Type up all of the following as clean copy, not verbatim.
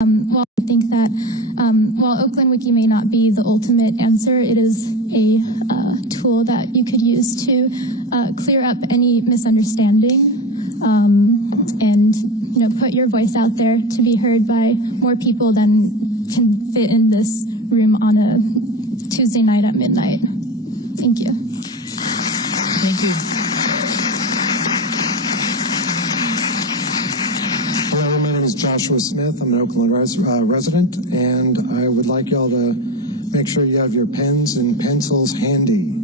While I think that while Oakland Wiki may not be the ultimate answer, it is a tool that you could use to clear up any misunderstanding and put your voice out there to be heard by more people than can fit in this room on a Tuesday night at midnight. Thank you. Thank you. Hello, my name is Joshua Smith. I'm an Oakland resident, and I would like y'all to make sure you have your pens and pencils handy.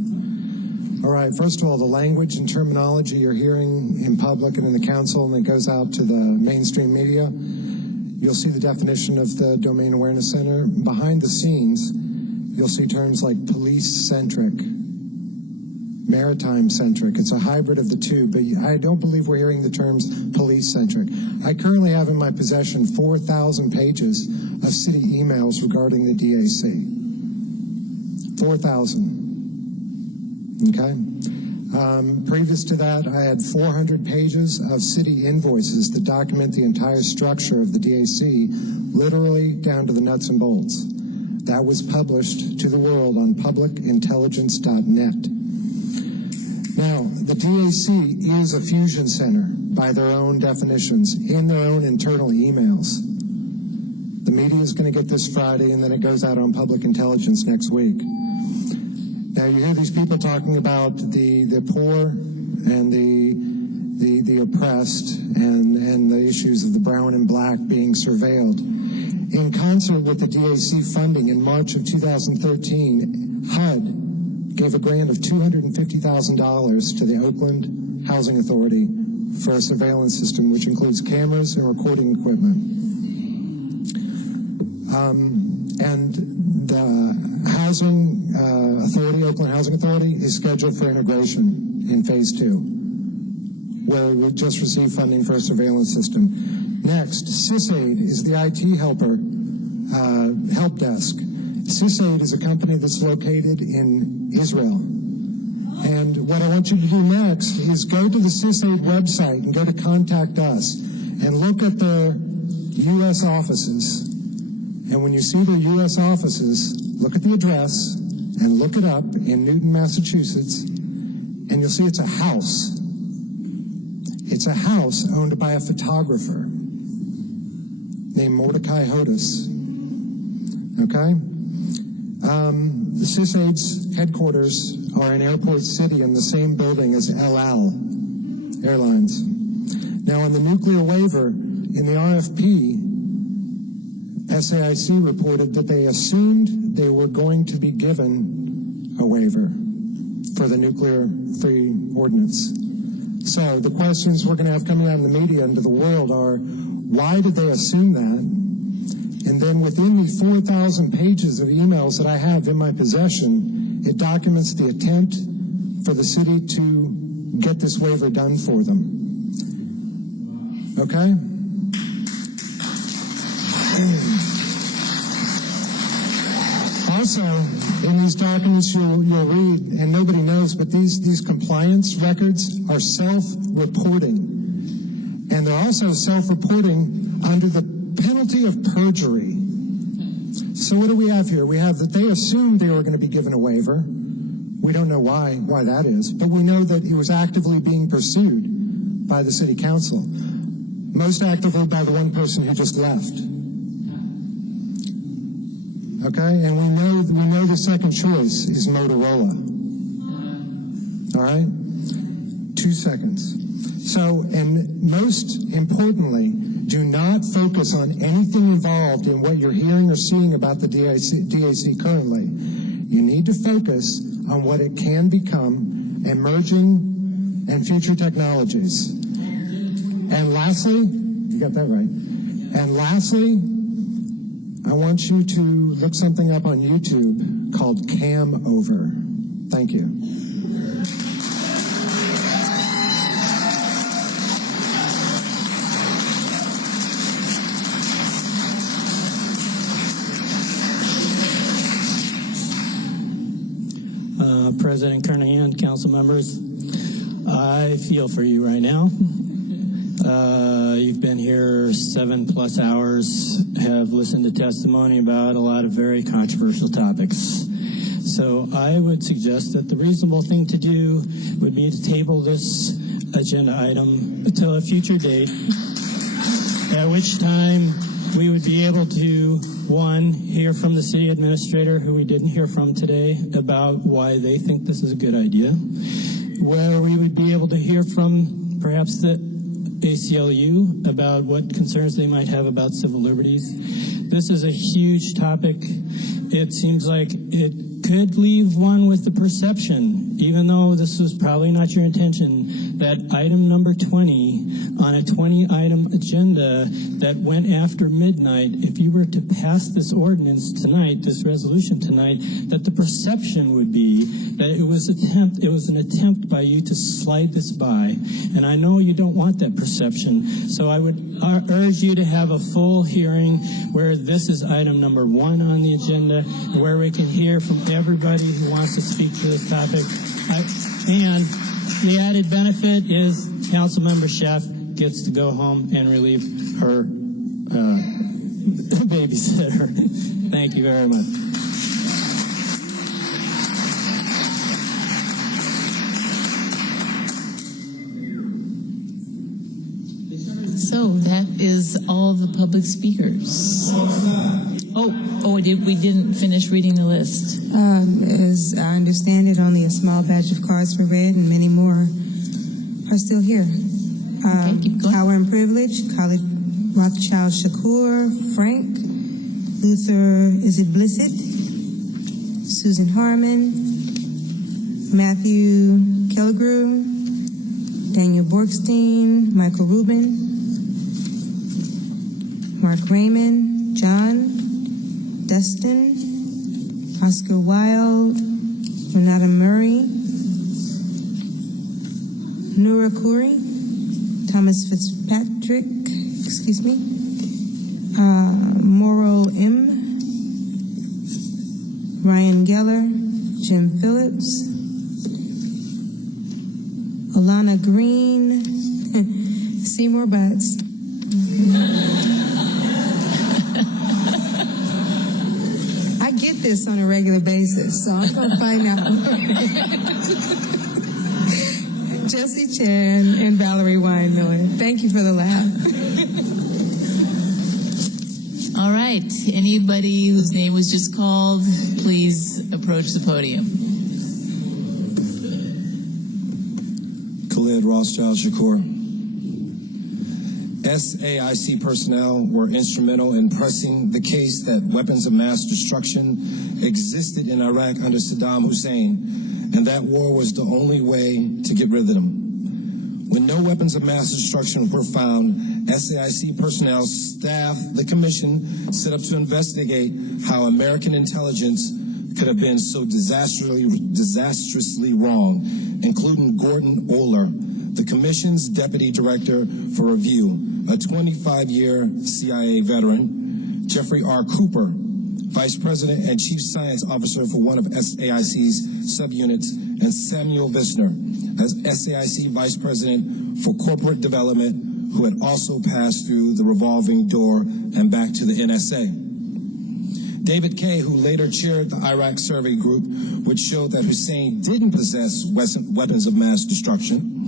All right, first of all, the language and terminology you're hearing in public and in the council and that goes out to the mainstream media, you'll see the definition of the Domain Awareness Center. Behind the scenes, you'll see terms like police-centric, maritime-centric. It's a hybrid of the two, but I don't believe we're hearing the terms police-centric. I currently have in my possession 4,000 pages of city emails regarding the DAC. 4,000. Okay? Previous to that, I had 400 pages of city invoices that document the entire structure of the DAC, literally down to the nuts and bolts. That was published to the world on publicintelligence.net. Now, the DAC is a fusion center by their own definitions in their own internal emails. The media is going to get this Friday, and then it goes out on Public Intelligence next week. Now, you hear these people talking about the poor and the oppressed and the issues of the brown and black being surveilled. In concert with the DAC funding in March of 2013, HUD gave a grant of $250,000 to the Oakland Housing Authority for a surveillance system which includes cameras and recording equipment. And the Housing Authority, Oakland Housing Authority, is scheduled for integration in Phase 2, where we just received funding for a surveillance system. Next, SysAid is the IT help desk. SysAid is a company that's located in Israel. And what I want you to do next is go to the SysAid website and go to Contact Us and look at their U.S. offices. And when you see their U.S. offices, look at the address and look it up in Newton, Massachusetts, and you'll see it's a house. It's a house owned by a photographer named Mordecai Hodis. Okay? The SysAid's headquarters are in Airport City in the same building as El Al Airlines. Now, on the nuclear waiver, in the RFP, SAIC reported that they assumed they were going to be given a waiver for the nuclear-free ordinance. So the questions we're going to have coming out in the media and to the world are, why did they assume that? And then within the 4,000 pages of emails that I have in my possession, it documents the attempt for the city to get this waiver done for them. Okay? Also, in these documents you'll read, and nobody knows, but these compliance records are self-reporting. And they're also self-reporting under the penalty of perjury. So what do we have here? We have that they assumed they were going to be given a waiver. We don't know why that is, but we know that it was actively being pursued by the city council. Most actively by the one person who just left. Okay, and we know the second choice is Motorola. All right? 2 seconds. So, and most importantly, do not focus on anything involved in what you're hearing or seeing about the DAC currently. You need to focus on what it can become, emerging and future technologies. And lastly, you got that right. And lastly, I want you to look something up on YouTube called Cam Over. Thank you. President Kernahan, council members, I feel for you right now. You've been here 7+ hours, have listened to testimony about a lot of very controversial topics. So I would suggest that the reasonable thing to do would be to table this agenda item until a future date, at which time we would be able to, one, hear from the city administrator, who we didn't hear from today, about why they think this is a good idea, where we would be able to hear from perhaps the ACLU about what concerns they might have about civil liberties. This is a huge topic. It seems like it could leave one with the perception, even though this was probably not your intention, that item number 20 on a 20-item agenda that went after midnight, if you were to pass this ordinance tonight, this resolution tonight, that the perception would be that it was an attempt by you to slide this by. And I know you don't want that perception, so I would urge you to have a full hearing where this is item number 1 on the agenda, where we can hear from everybody who wants to speak to this topic. And the added benefit is Councilmember Chef gets to go home and relieve her babysitter. Thank you very much. So that is all the public speakers. We didn't finish reading the list. As I understand it, only a small batch of cards were read, and many more are still here. Okay, keep going. Power and Privilege, College Rothschild Shakur, Frank, Luther, is it Blissett? Susan Harmon, Matthew Kellegrew, Daniel Borkstein, Michael Rubin, Mark Raymond, John, Dustin, Oscar Wilde, Renata Murray, Nura Khoury, Thomas Fitzpatrick, Morrow M., Ryan Geller, Jim Phillips, Alana Green, Seymour Butts. I get this on a regular basis, so I'm going to find out. Jesse Chan and Valerie Wine-Miller. Thank you for the laugh. All right. Anybody whose name was just called, please approach the podium. Khalid Rothschild Shakur. SAIC personnel were instrumental in pressing the case that weapons of mass destruction existed in Iraq under Saddam Hussein, and that war was the only way to get rid of them. When no weapons of mass destruction were found, SAIC personnel staffed the commission set up to investigate how American intelligence could have been so disastrously wrong, including Gordon Oler, the commission's deputy director for review, a 25-year CIA veteran, Jeffrey R. Cooper, vice president and chief science officer for one of SAIC's subunits, and Samuel Vissner, as SAIC vice president for corporate development, who had also passed through the revolving door and back to the NSA. David Kay, who later chaired the Iraq survey group, which showed that Hussein didn't possess weapons of mass destruction,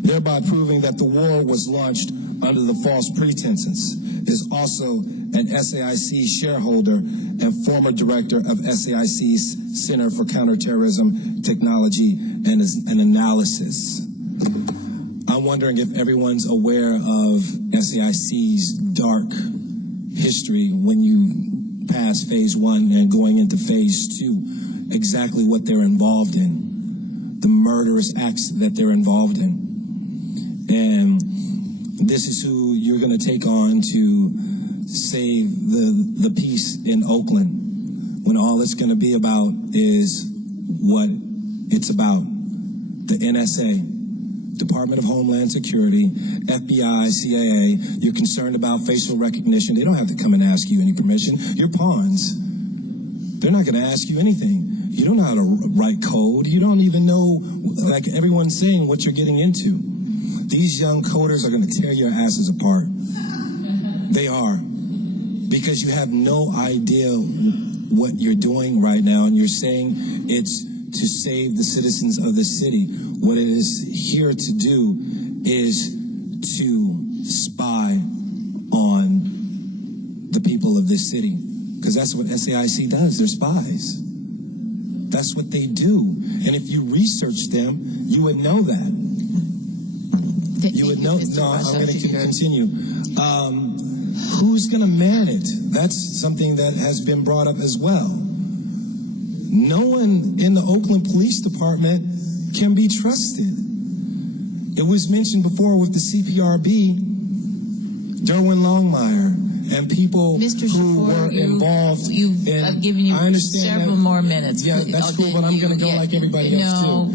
thereby proving that the war was launched under the false pretenses, is also an SAIC shareholder and former director of SAIC's Center for Counterterrorism Technology and Analysis. I'm wondering if everyone's aware of SAIC's dark history when you pass phase 1 and going into phase 2, exactly what they're involved in, the murderous acts that they're involved in. And this is who you're going to take on to save the peace in Oakland, when all it's going to be about is what it's about. The NSA, Department of Homeland Security, FBI, CIA. You're concerned about facial recognition. They don't have to come and ask you any permission. You're pawns. They're not going to ask you anything. You don't know how to write code. You don't even know, like everyone's saying, what you're getting into. these young coders are going to tear your asses apart. They are. Because you have no idea what you're doing right now, and you're saying it's to save the citizens of the city. What it is here to do is to spy on the people of this city. Because that's what SAIC does. They're spies. That's what they do. And if you research them, you would know that. You would know. No, I'm going to continue. Who's going to man it? That's something that has been brought up as well. No one in the Oakland Police Department can be trusted. It was mentioned before with the CPRB, Derwin Longmire, and people who were involved. I've given you several more minutes. Yeah, that's cool, but I'm going to go like everybody else too.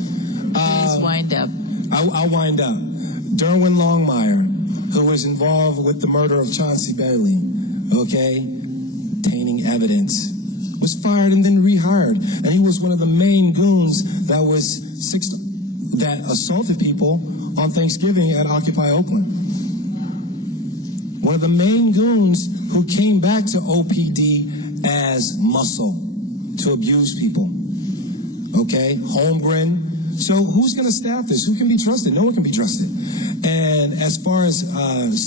Please wind up. I'll wind up. Derwin Longmire, who was involved with the murder of Chauncey Bailey, okay, tainting evidence, was fired and then rehired, and he was one of the main goons that assaulted people on Thanksgiving at Occupy Oakland. One of the main goons who came back to OPD as muscle to abuse people. Okay, Holmgren. So who's going to staff this? Who can be trusted? No one can be trusted. And as far as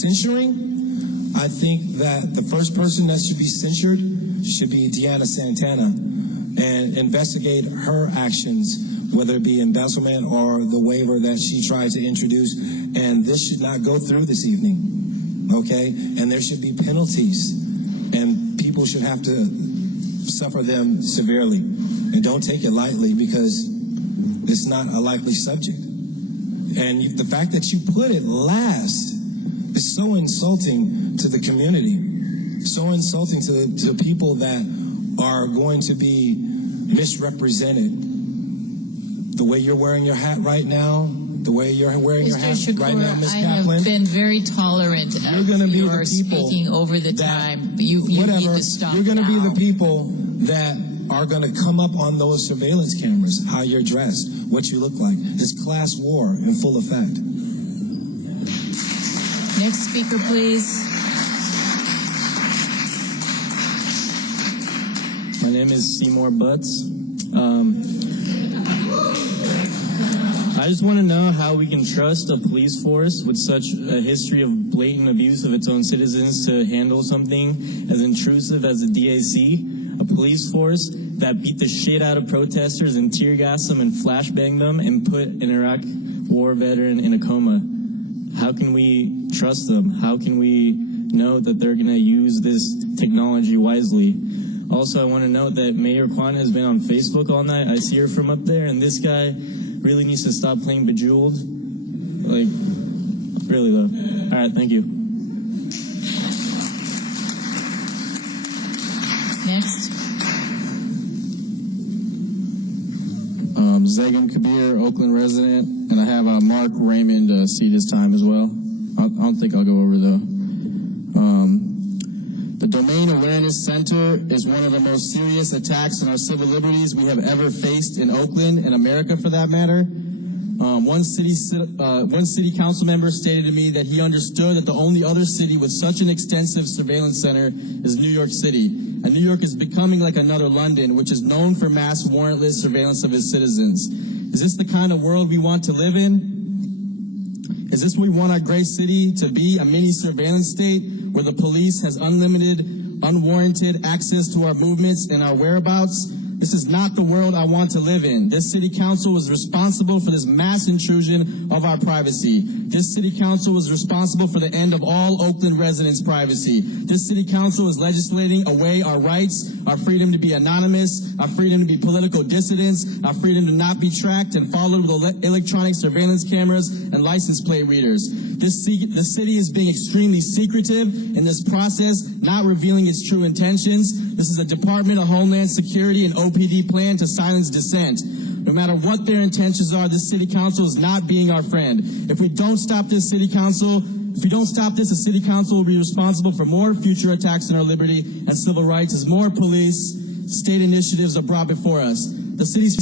censuring, I think that the first person that should be censured should be Deanna Santana, and investigate her actions, whether it be embezzlement or the waiver that she tried to introduce. And this should not go through this evening, okay? And there should be penalties, and people should have to suffer them severely. And don't take it lightly, because it's not a likely subject. And the fact that you put it last is so insulting to the community, so insulting to people that are going to be misrepresented. The way you're wearing your hat right now, the way you're wearing your hat right now, Ms. Kaplan. I have been very tolerant you're of going to be your the people speaking over the time. You need to stop. You're going to be now. the people that are going to come up on those surveillance cameras, how you're dressed, what you look like. It's class war in full effect. Next speaker, please. My name is Seymour Butts. I just want to know how we can trust a police force with such a history of blatant abuse of its own citizens to handle something as intrusive as the DAC, a police force that beat the shit out of protesters and tear gassed them and flashbanged them and put an Iraq war veteran in a coma. How can we trust them? How can we know that they're going to use this technology wisely? Also, I want to note that Mayor Kwan has been on Facebook all night. I see her from up there, and this guy really needs to stop playing Bejeweled. Like, really, though. All right, thank you. Next. Zagan Kabir, Oakland resident, and I have Mark Raymond seat his time as well. I don't think I'll go over though. The Domain Awareness Center is one of the most serious attacks on our civil liberties we have ever faced in Oakland and America, for that matter. One city council member stated to me that he understood that the only other city with such an extensive surveillance center is New York City. And New York is becoming like another London, which is known for mass warrantless surveillance of its citizens. Is this the kind of world we want to live in? Is this what we want our great city to be, a mini surveillance state where the police has unlimited, unwarranted access to our movements and our whereabouts? This is not the world I want to live in. This city council was responsible for this mass intrusion of our privacy. This city council was responsible for the end of all Oakland residents' privacy. This city council is legislating away our rights, our freedom to be anonymous, our freedom to be political dissidents, our freedom to not be tracked and followed with electronic surveillance cameras and license plate readers. The city is being extremely secretive in this process, not revealing its true intentions. This is a Department of Homeland Security and OPD plan to silence dissent. No matter what their intentions are, this city council is not being our friend. If we don't stop this city council, the city council will be responsible for more future attacks on our liberty and civil rights as more police, state initiatives are brought before us. The city's